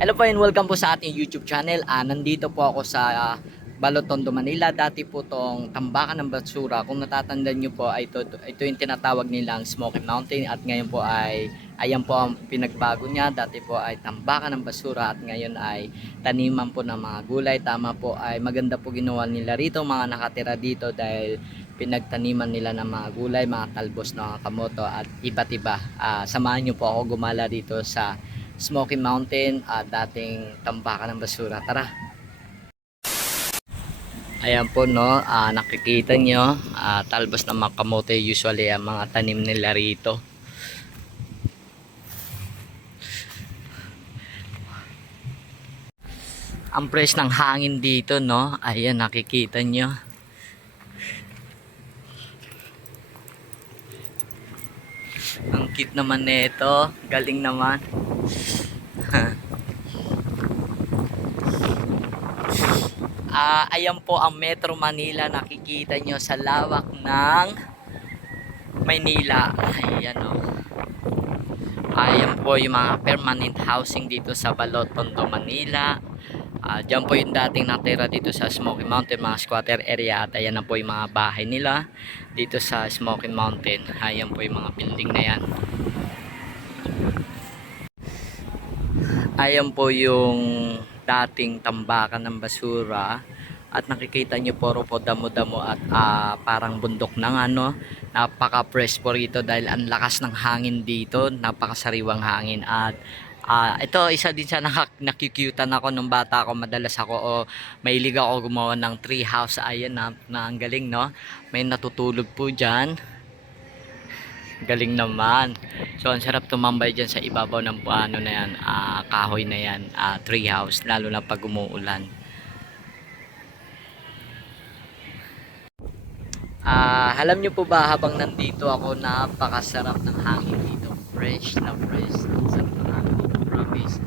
Hello po and welcome po sa ating YouTube channel. Ah, nandito po ako sa ah, Balotondo, Manila. Dati po tong tambakan ng basura. Kung natatandaan nyo po, ay ito, ito yung tinatawag nilang Smoky Mountain at ngayon po ay ayan po ang pinagbago niya. Dati po ay tambakan ng basura at ngayon ay taniman po ng mga gulay. Tama po ay maganda po ginawa nila rito mga nakatira dito dahil pinagtaniman nila ng mga gulay, mga talbos ng kamoto at iba't iba. Ah, samahan nyo po ako gumala dito sa Smoky Mountain at dating tambakan ng basura. Tara! Ayan po no, ah, nakikita nyo, ah, talbos ng mga kamote usually ang mga tanim nila rito. Ang press ng hangin dito no, ayan nakikita nyo. Ang cute naman nito, galing naman. Ah, ayan po ang Metro Manila nakikita nyo sa lawak ng Maynila. Ayan o. Ayan po yung mga permanent housing dito sa Balotondo, Manila. Ah, diyan po yung dating natira dito sa Smoky Mountain, mga squatter area at ayan na po yung mga bahay nila dito sa Smoky Mountain. Ayan po yung mga building na yan. Ayan po yung dating tambakan ng basura at nakikita nyo puro po damo-damo at ah, parang bundok ng ano napaka fresh po rito dahil ang lakas ng hangin dito. Napakasariwang hangin. At ah, ito isa din sa nakak nakikyutan ako nung bata ako. Madalas ako o mahilig ako gumawa ng tree house ayan na, na ang galing no? May natutulog po dyan. Galing naman. So ang sarap tumambay dyan sa ibabaw ng ano na yan ah, kahoy na yan ah, tree house lalo na pag umuulan Ah, alam nyo po ba habang nandito ako napakasarap ng hangin dito. Fresh na fresh. Sarap ng promise.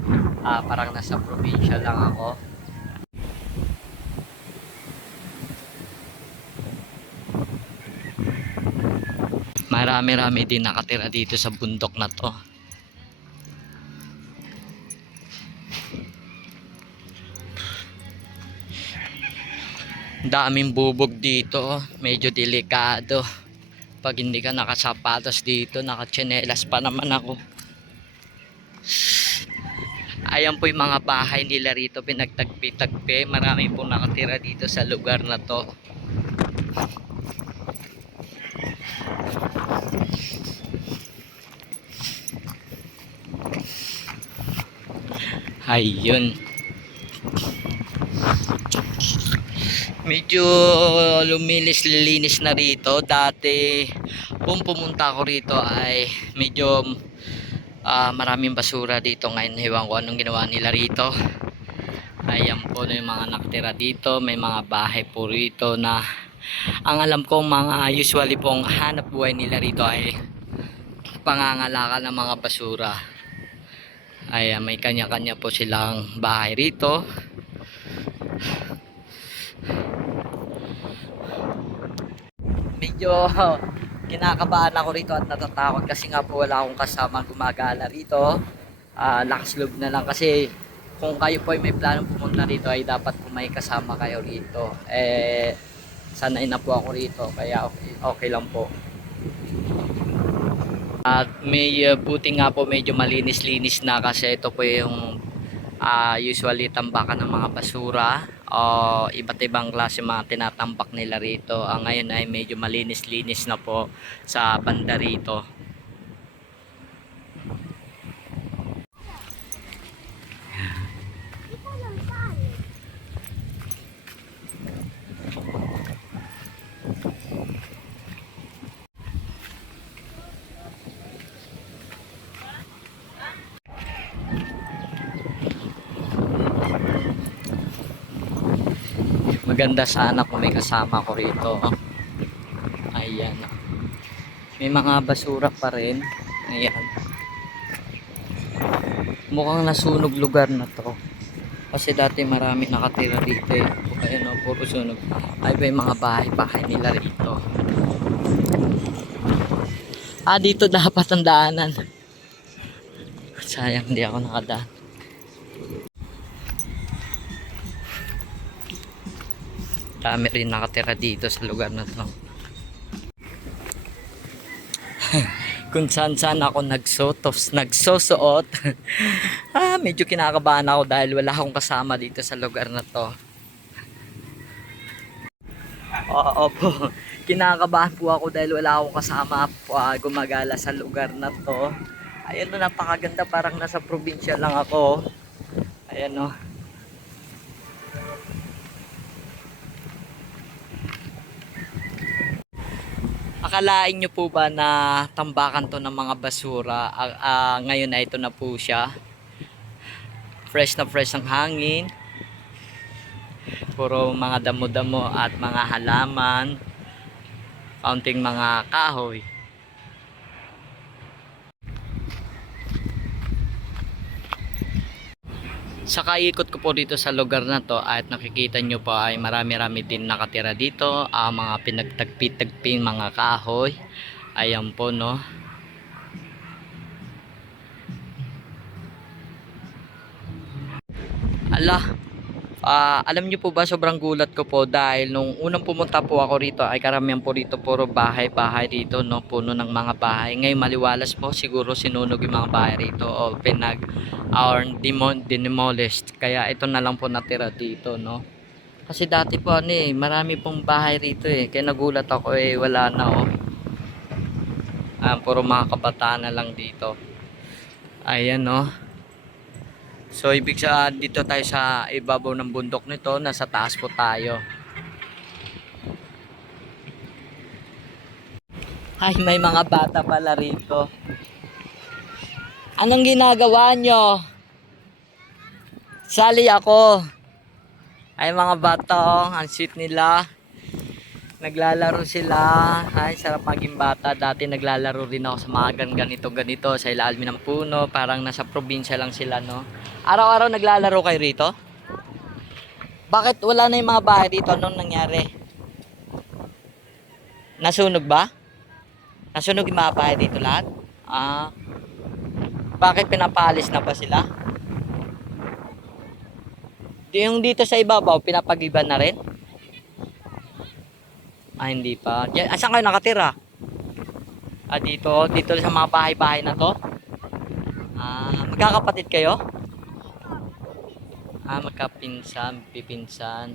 Ah, parang nasa probinsya lang ako. Marami-rami din nakatira dito sa bundok na to. Daming bubog dito oh. medyo delikado. Pag hindi ka nakasapatos dito nakatsinelas pa naman ako. Ayan po yung mga bahay nila rito pinagtagpi-tagpi. Marami pong nakatira dito sa lugar na to. Ayun medyo lumilis-linis na rito. Dati kung pumunta ako rito ay medyo ah, maraming basura dito ngayon. Hewan ko anong ginawa nila rito. Ayan po na yung mga nakatira dito. May mga bahay po rito na ang alam ko mga usually pong hanap buhay nila rito ay pangangalakal ng mga basura. Ayan may kanya-kanya po silang bahay rito medyo kinakabahan ako rito at natatakot kasi nga po wala akong kasama gumagala rito. Ah, lakas loob na lang kasi kung kayo po ay may planong pumunta rito ay dapat po may kasama kayo rito. Eh sanay na po ako rito kaya okay, okay lang po. At may uh, buti nga po medyo malinis-linis na kasi ito po yung ah, usually tambakan ng mga basura o iba't ibang klase mga tinatambak nila rito. Ang ngayon ay medyo malinis-linis na po sa banda rito. Maganda sana kung may kasama ko rito. Ayan. May mga basura pa rin. Ayan. Mukhang nasunog lugar na to. Kasi dati marami nakatira dito eh. Ayan o, puro sunog. Ay, may mga bahay-bahay nila rito. Ah, dito dapat ang daanan. Sayang, hindi ako nakadaan. Dami rin nakatira dito sa lugar na to. Kung saan saan ako nagsotos, nagsosuot. ah, medyo kinakabahan ako dahil wala akong kasama dito sa lugar na to. Oo po. Kinakabahan po ako dahil wala akong kasama po ah, gumagala sa lugar na to. Ayan no, napakaganda parang nasa probinsya lang ako. Ayan no. Akalain nyo po ba na tambakan to ng mga basura? Ah, ah, ngayon na ito na po siya. Fresh na fresh ang hangin. Puro mga damo-damo at mga halaman. Kaunting mga kahoy. Sa kaikot ko po dito sa lugar na to at nakikita nyo po ay marami-rami din nakatira dito. ah, mga pinagtagpi-tagping mga kahoy. Ayan po no. Ala, ah, alam niyo po ba sobrang gulat ko po dahil nung unang pumunta po ako rito ay karamihan po rito puro bahay-bahay dito no? Puno ng mga bahay. Ngayon maliwalas po siguro sinunog yung mga bahay rito o pinag or demon dinemolished kaya ito na lang po natira dito no? Kasi dati po ano eh marami pong bahay rito eh. Kaya nagulat ako eh wala na oh. Ah, puro mga kabataan na lang dito. Ayan no So ibig sa dito tayo sa ibabaw ng bundok nito, nasa taas po tayo. Ay, may mga bata pala rito. Anong ginagawa nyo? Sali ako. Ay mga bata, oh, ang sweet nila. Naglalaro sila. Ay, sarap maging bata. Dati naglalaro rin ako sa mga gan- ganito ganito sa ilalim ng puno. Parang nasa probinsya lang sila, no? Araw-araw naglalaro kayo rito? Bakit wala na yung mga bahay dito? Anong nangyari? Nasunog ba? Nasunog yung mga bahay dito lahat? Ah. Bakit pinapalis na ba sila? Yung dito sa ibabaw, pinapagiban na rin? Ah, hindi pa. Diyan, asan kayo nakatira? Ah, dito. Dito sa mga bahay-bahay na to? Ah, magkakapatid kayo? Ah, magkapinsan, pipinsan.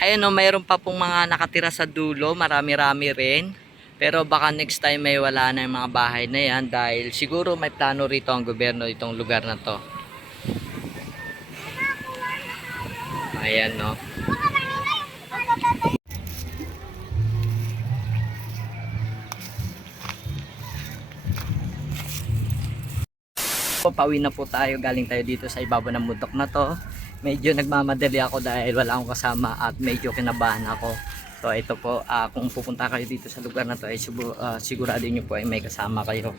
Ayun o, mayroon pa pong mga nakatira sa dulo. Marami-rami rin. Pero baka next time may wala na yung mga bahay na yan dahil siguro may plano rito ang gobyerno itong lugar na to. Ayan no. Po, na po tayo. Galing tayo dito sa ibabaw ng bundok na to. Medyo nagmamadali ako dahil wala akong kasama at medyo kinabahan ako. So ito po, ah, kung pupunta kayo dito sa lugar na to ay sigur, ah, sigurado nyo po ay may kasama kayo.